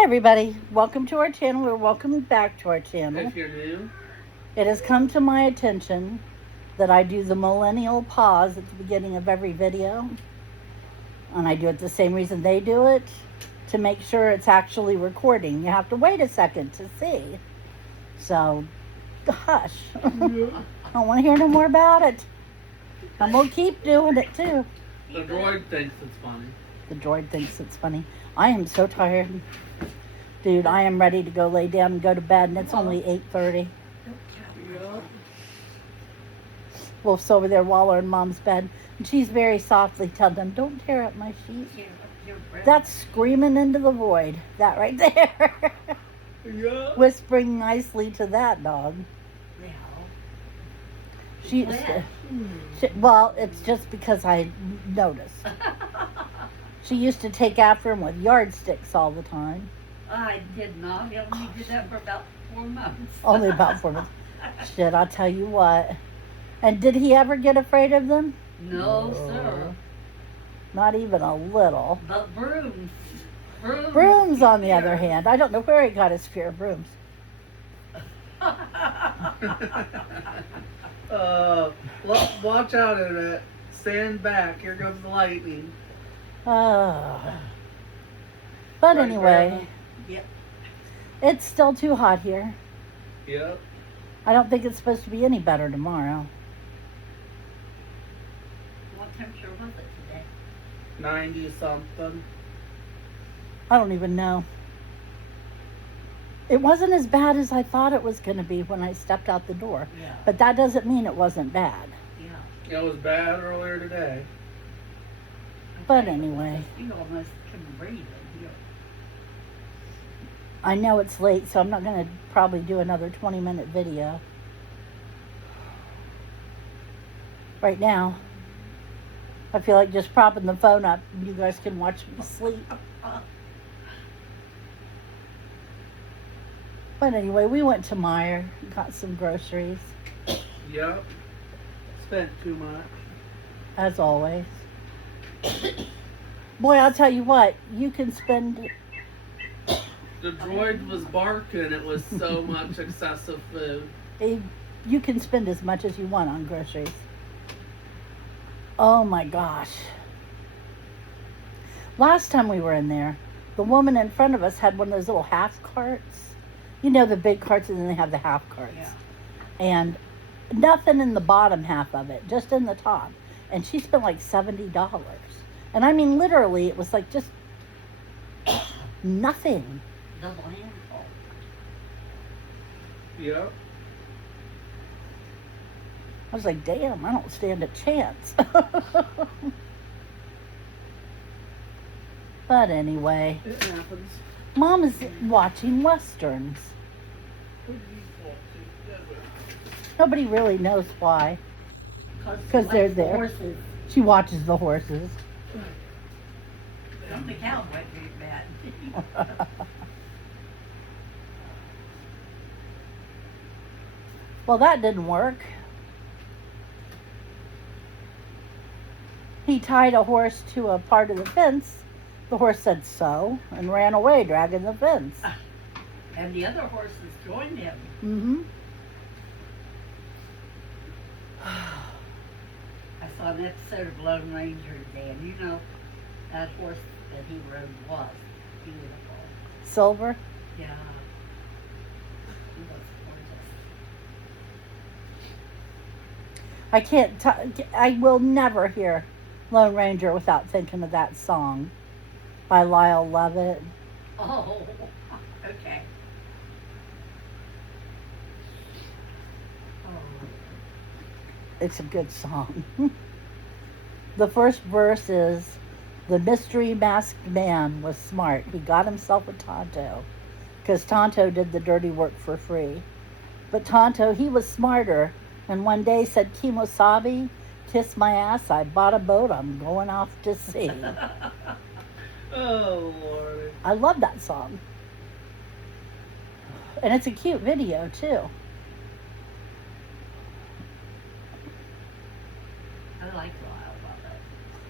Hi everybody, welcome to our channel or welcome back to our channel. If you're new, It has come to my attention that I do the millennial pause at the beginning of every video. And I do it the same reason they do it, to make sure it's actually recording. You have to wait a second to see. So, hush. I don't want to hear no more about it. I'm going to keep doing it too. the droid thinks it's funny. The droid thinks it's funny. I am so tired. Dude, I am ready to go lay down and go to bed, and it's only 8:30. Yeah. Wolf's over there while in Mom's bed, and she's very softly telling them, "Don't tear up my sheets." That's screaming into the void. That right there. Yeah. Whispering nicely to that dog. She, well, it's just because I noticed. She used to take after him with yardsticks all the time. I did not. I only did that for about 4 months. Only about 4 months. Shit, I'll tell you what. And did he ever get afraid of them? No, sir. Not even a little. But brooms. Brooms, on the other hand. I don't know where he got his fear of brooms. Watch out, Internet. Stand back. Here comes the lightning. But Right, anyway, Grandma? Yep. it's still too hot here. Yep. I don't think it's supposed to be any better tomorrow. What temperature was it today? 90 something. I don't even know. It wasn't as bad as I thought it was going to be when I stepped out the door. Yeah. But that doesn't mean it wasn't bad. Yeah. It was bad earlier today. But anyway, You almost couldn't breathe in here. I know it's late, so I'm not going to probably do another 20-minute video. Right now, I feel like just propping the phone up and you guys can watch me sleep. But anyway, we went to Meijer, got some groceries, Yep. Spent too much. as always. Boy, I'll tell you what, you can spend... The droid was barking. It was so much excessive food. You can spend as much as you want on groceries. Oh my gosh. Last time we were in there, the woman in front of us had one of those little half carts. You know, the big carts, and then they have the half carts. Yeah. And nothing in the bottom half of it, just in the top. And she spent like $70. And I mean, literally, it was like just nothing. Double handful. Yep. I was like, damn, I don't stand a chance. But anyway, It happens. Mom is watching Westerns. Nobody really knows why. 'Cause they're the there. Horses. She watches the horses. Some of the cows went very bad. Well, that didn't work. He tied a horse to a part of the fence. The horse said so and ran away, dragging the fence. And the other horses joined him. Mm-hmm. I saw an episode of Lone Ranger today, and you know, that horse that he rode was beautiful. Silver. Yeah. He was gorgeous. I can't. I will never hear Lone Ranger without thinking of that song by Lyle Lovett. Oh, okay. Oh, It's a good song. The first verse is, "The mystery masked man was smart. He got himself a Tonto, because Tonto did the dirty work for free. But Tonto, he was smarter, and one day said, 'Kimosabi, kiss my ass. I bought a boat. I'm going off to sea.'" Oh, Lord. I love that song. And it's a cute video, too. I like Lyle Lovett.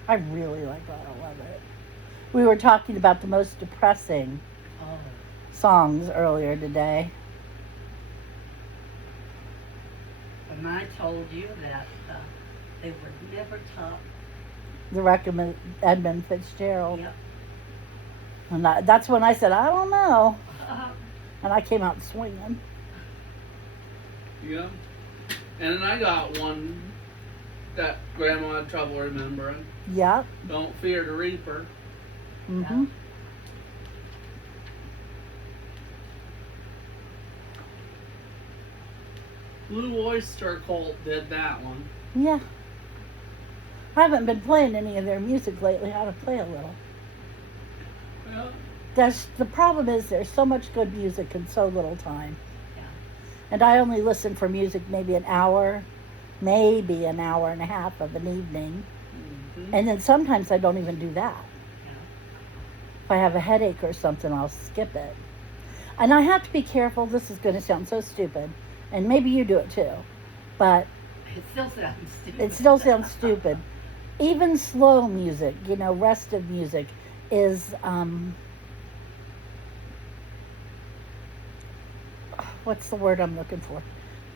I really like Lyle Lovett. We were talking about the most depressing Oh. songs earlier today. And I told you that they would never top. The record of Edmund Fitzgerald. Yep. And that's when I said, I don't know. And I came out swinging. Yeah. And then I got one that Grandma had trouble remembering. Yep. Don't Fear the Reaper. Mm-hmm. Blue Oyster Cult did that one. Yeah. I haven't been playing any of their music lately. I ought to play a little. Yeah. The problem is there's so much good music in so little time. Yeah. And I only listen for music maybe an hour, maybe an hour and a half of an evening. Mm-hmm. And then sometimes I don't even do that. Yeah. If I have a headache or something, I'll skip it. And I have to be careful. This is going to sound so stupid. And maybe you do it too. But It still sounds stupid. it still sounds stupid. Even slow music, restive music is, what's the word I'm looking for?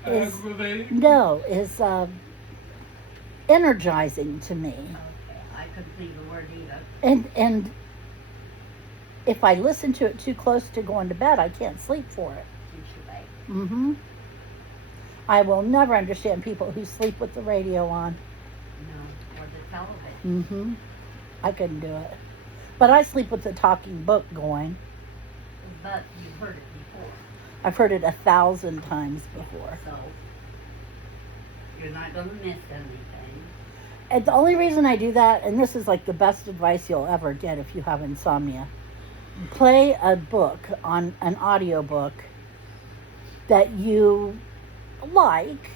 Aggravating? No, is energizing to me. Okay, I couldn't think of the word either. And if I listen to it too close to going to bed, I can't sleep for it. Too late. Mm-hmm. I will never understand people who sleep with the radio on. No, or the television. Mm-hmm. I couldn't do it. But I sleep with the talking book going. But you've heard it before, I've heard it 1,000 times before. so you're not going to miss anything. And the only reason I do that, and this is like the best advice you'll ever get if you have insomnia, play a book on an audiobook that you like,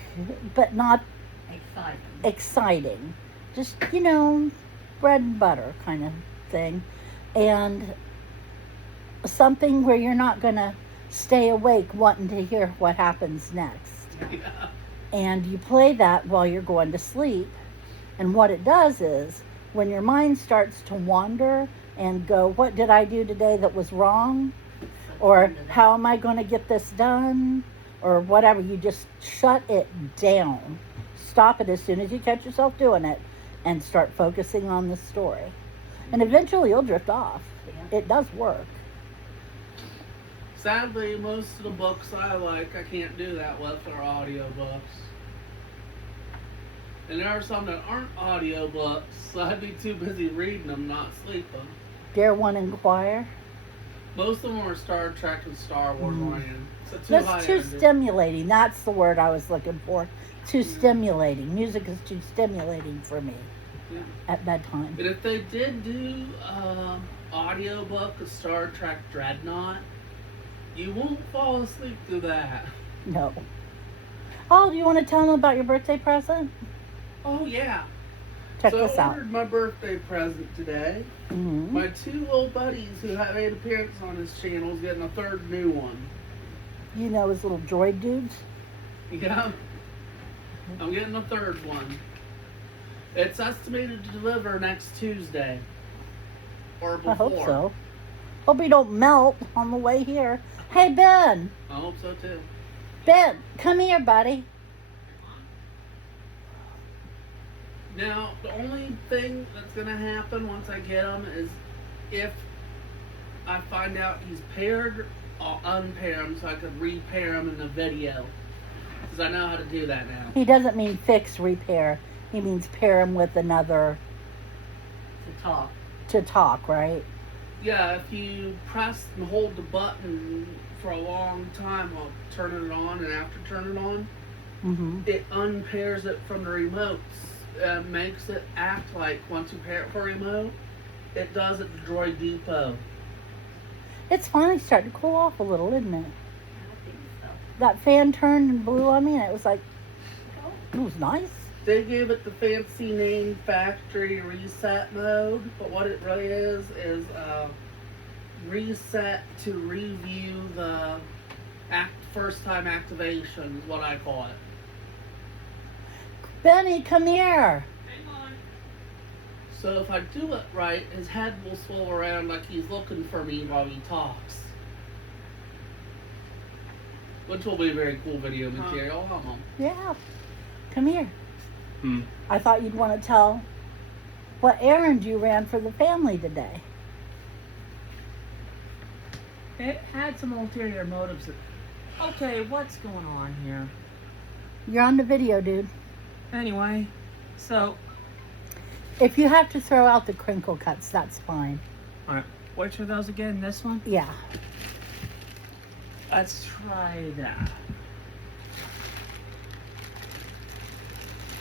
but not Exciting. exciting. Just, bread and butter kind of thing. And something where you're not going to stay awake wanting to hear what happens next. Yeah. And you play that while you're going to sleep. And what it does is, when your mind starts to wander and go, what did I do today that was wrong? Or how am I going to get this done? Or whatever, you just shut it down. Stop it as soon as you catch yourself doing it and start focusing on the story. And eventually you'll drift off. Yeah. It does work. Sadly, most of the books I like, I can't do that with, are audiobooks. And there are some that aren't audiobooks, so I'd be too busy reading them, not sleeping. Dare one inquire? Most of them are Star Trek and Star Wars oriented. So That's too high-ended. stimulating. That's the word I was looking for. Too Yeah. stimulating. Music is too stimulating for me Yeah. at bedtime. But if they did do audiobook of Star Trek Dreadnought, you won't fall asleep through that. No. Oh, do you want to tell them about your birthday present? Oh yeah. Check so this I out. ordered my birthday present today. Hmm. My two little buddies who have made appearance on this channel is getting a third new one. You know his little droid dudes? Yeah. I'm getting a third one. It's estimated to deliver next Tuesday. Or before. I hope so. Hope he don't melt on the way here. Hey, Ben. I hope so too. Ben, come here, buddy. Now, the only thing that's going to happen once I get him is if I find out he's paired, I'll unpair him so I could repair him in the video. Because I know how to do that now. He doesn't mean fix, repair. He means pair him with another To talk. to talk, right? Yeah, if you press and hold the button for a long time while turning it on and after turning it on, Mm-hmm. it unpairs it from the remotes and makes it act like once you pair it for a remote, it does at the Droid Depot. It's finally starting to cool off a little, isn't it? I think so. That fan turned and blew on me, and it was like, it was nice. They gave it the fancy name factory reset mode, but what it really is reset to review the first time activation is what I call it. Benny, come here. So if I do it right, his head will swirl around like he's looking for me while he talks. Which will be very cool video material, huh, Mom? Yeah. Come here. Hmm. I thought you'd want to tell what errand you ran for the family today. It had some ulterior motives. Okay, what's going on here? You're on the video, dude. Anyway, so, If you have to throw out the crinkle cuts, that's fine. alright, which are those again? This one? Yeah. Let's try that.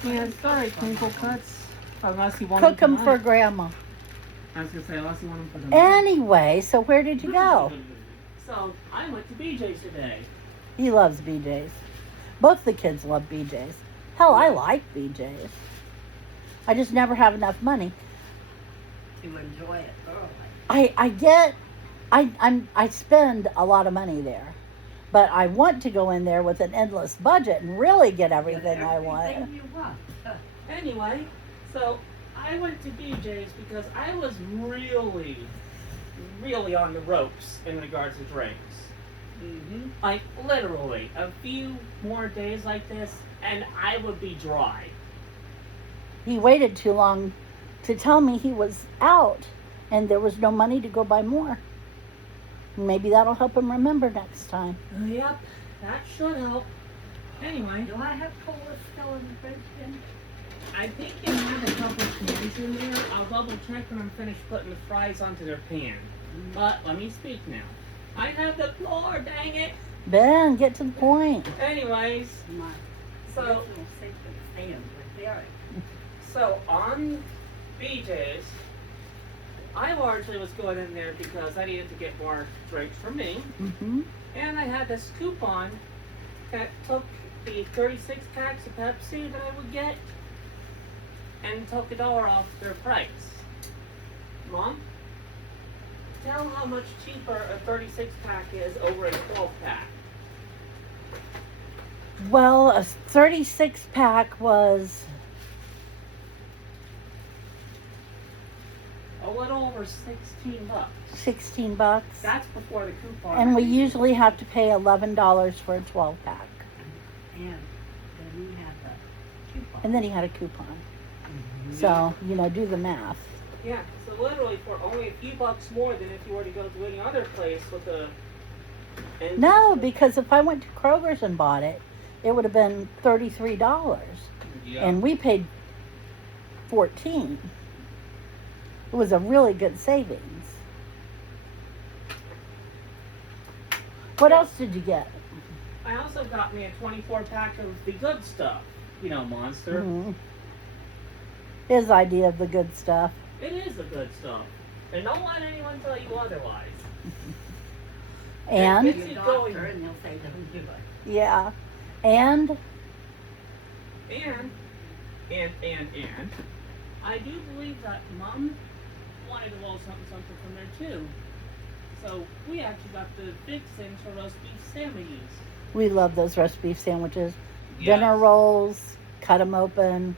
Yeah, sorry, crinkle cuts. Unless you want Cook them them for tonight. Grandma. I was gonna say, unless you want them for the night. Anyway, so where did you go? So, I went to BJ's today. He loves BJ's. Both the kids love BJ's. Hell, I like BJ's. I just never have enough money. To enjoy it thoroughly. I spend a lot of money there, but I want to go in there with an endless budget and really get everything I want. Everything you want. Anyway, so I went to BJ's because I was really on the ropes in regards to drinks. Mm-hmm. Like, literally, a few more days like this, and I would be dry. He waited too long to tell me he was out and there was no money to go buy more. Maybe that'll help him remember next time. Yep, that should help. Anyway, Do I have cola still in the fridge then? I think you have a couple of cans in there. I'll double check when I'm finished putting the fries onto their pan. But let me speak now. I have the floor, dang it. Ben, get to the point. Anyways, My so original secret stand with Derek. so on BJ's, I largely was going in there because I needed to get more drinks for me, Mm-hmm. and I had this coupon that took the 36 packs of Pepsi that I would get and took $1 off their price. Mom, tell how much cheaper a 36 pack is over a 12 pack. Well, a 36 pack was A little over $16. $16. That's before the coupon. And we usually have to pay $11 for a 12 pack. And then we have the coupon. And then he had a coupon. Mm-hmm. So, do the math. Yeah, so literally for only a few bucks more than if you were to go to any other place with a. And No, because if I went to Kroger's and bought it, it would have been $33. Yeah. And we paid $14. It was a really good savings. What else did you get? I also got me a 24 pack of the good stuff. You know, Monster. Mhm. His idea of the good stuff. It is the good stuff. And don't let anyone tell you otherwise. And, It's Your going- doctor, and they'll say don't do it. yeah. And, And, I do believe that Mom wanted a little something from there too. So we actually got the big things for roast beef sandwiches. we love those roast beef sandwiches. Yes. Dinner rolls, cut them open,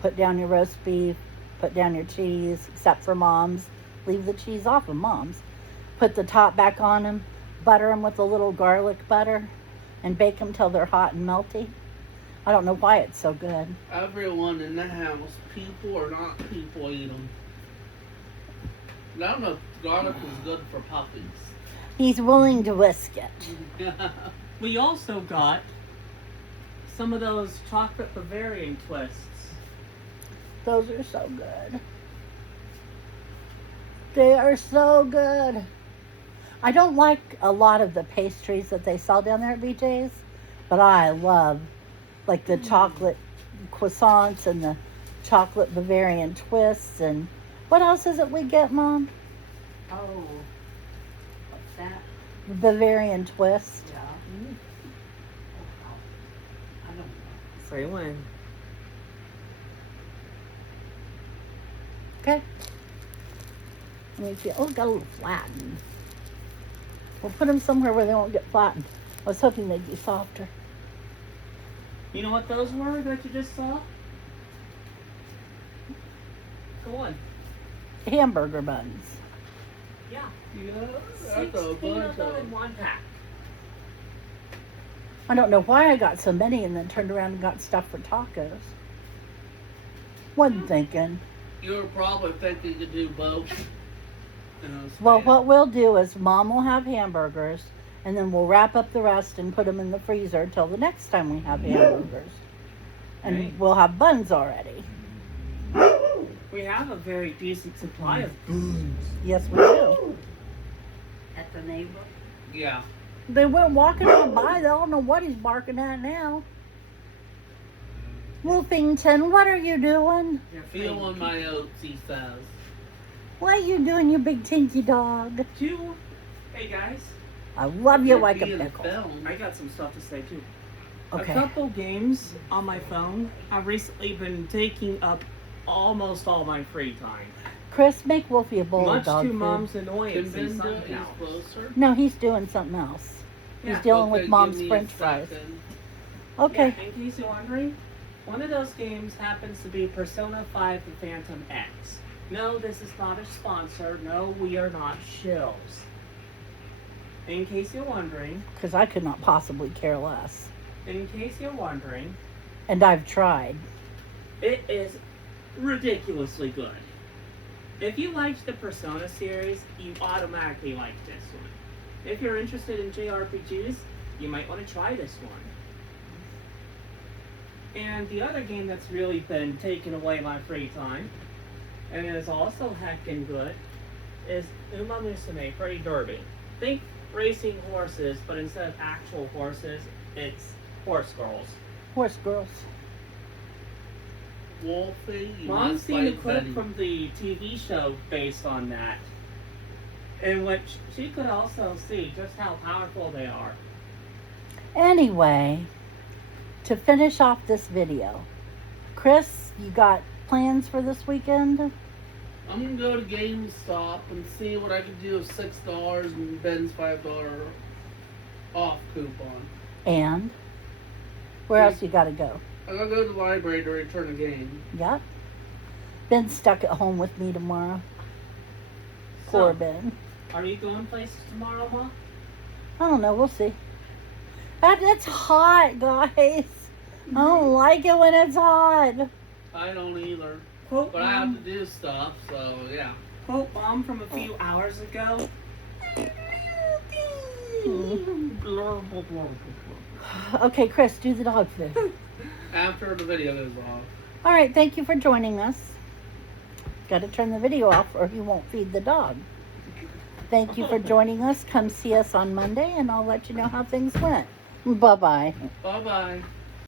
put down your roast beef, put down your cheese, except for Mom's. Leave the cheese off of Mom's. Put the top back on them, butter them with a little garlic butter, and bake them till they're hot and melty. I don't know why it's so good. Everyone in the house, people or not people, eat them. I don't know if garlic is good for puppies. He's willing to whisk it. We also got some of those chocolate Bavarian twists. Those are so good. They are so good. I don't like a lot of the pastries that they sell down there at BJ's, but I love like the chocolate croissants and the chocolate Bavarian twists. And what else is it we get, Mom? Oh, what's that? Bavarian twist. Yeah. Oh, I don't know. Say when. Okay. Let me see. Oh, it got a little flattened. We'll put them somewhere where they won't get flattened. I was hoping they'd be softer. You know what those were that you just saw? Go on. Hamburger buns. Yeah. Yeah, that's 16 a of bunch them of in one pack. I don't know why I got so many and then turned around and got stuff for tacos. Wasn't thinking. You were probably thinking to do both. Well, what we'll do is Mom will have hamburgers, and then we'll wrap up the rest and put them in the freezer till the next time we have hamburgers. And Okay. we'll have buns already. We have a very decent supply of booze. Yes, we do. At the neighbor. Yeah. They went walking on by. They don't know what he's barking at now. Wolfington, what are you doing? They're Feeling my oats, he says. What are you doing, you big tinky dog? Hey guys, I love you like a Being pickle. filmed. I got some stuff to say too. Okay. A couple games on my phone have recently been taking up almost all my free time. Chris, make Wolfie a bowl Much of dog to food. Mom's Can annoyance Ben and do it? He's somehow. closer. No, he's doing something else. He's Yeah. dealing Okay, with Mom's give me a French fries. second. Okay. Yeah, in case you're wondering, one of those games happens to be Persona 5 The Phantom X. No, this is not a sponsor. No, we are not shills. In case you're wondering, Because I could not possibly care less. in case you're wondering, And I've tried. it is ridiculously good. If you liked the Persona series, you automatically like this one. If you're interested in JRPGs, you might want to try this one. And the other game that's really been taking away my free time, and is also heckin' good, is Uma Musume Pretty Derby. Think racing horses, but instead of actual horses, it's horse girls. Horse girls. Wolfie, you Mom's must seen a fight clip Betty. from the TV show based on that, in which she could also see just how powerful they are. Anyway, to finish off this video, Chris, you got plans for this weekend? I'm gonna go to GameStop and see what I can do with $6 and Ben's $5 off coupon. And where else you gotta go? I gotta go to the library to return a game. Yep. Ben's stuck at home with me tomorrow. Poor So, Ben. are you going places tomorrow, Ma? I don't know, we'll see. It's hot, guys. I don't like it when it's hot. I don't either. Quote But I have to Mom, do stuff, so yeah. quote Mom from a few hours ago. Okay, Chris, do the dog food. After the video goes off. All right, thank you for joining us. Got to turn the video off or he won't feed the dog. Thank you for joining us. Come see us on Monday and I'll let you know how things went. Bye-bye. Bye-bye.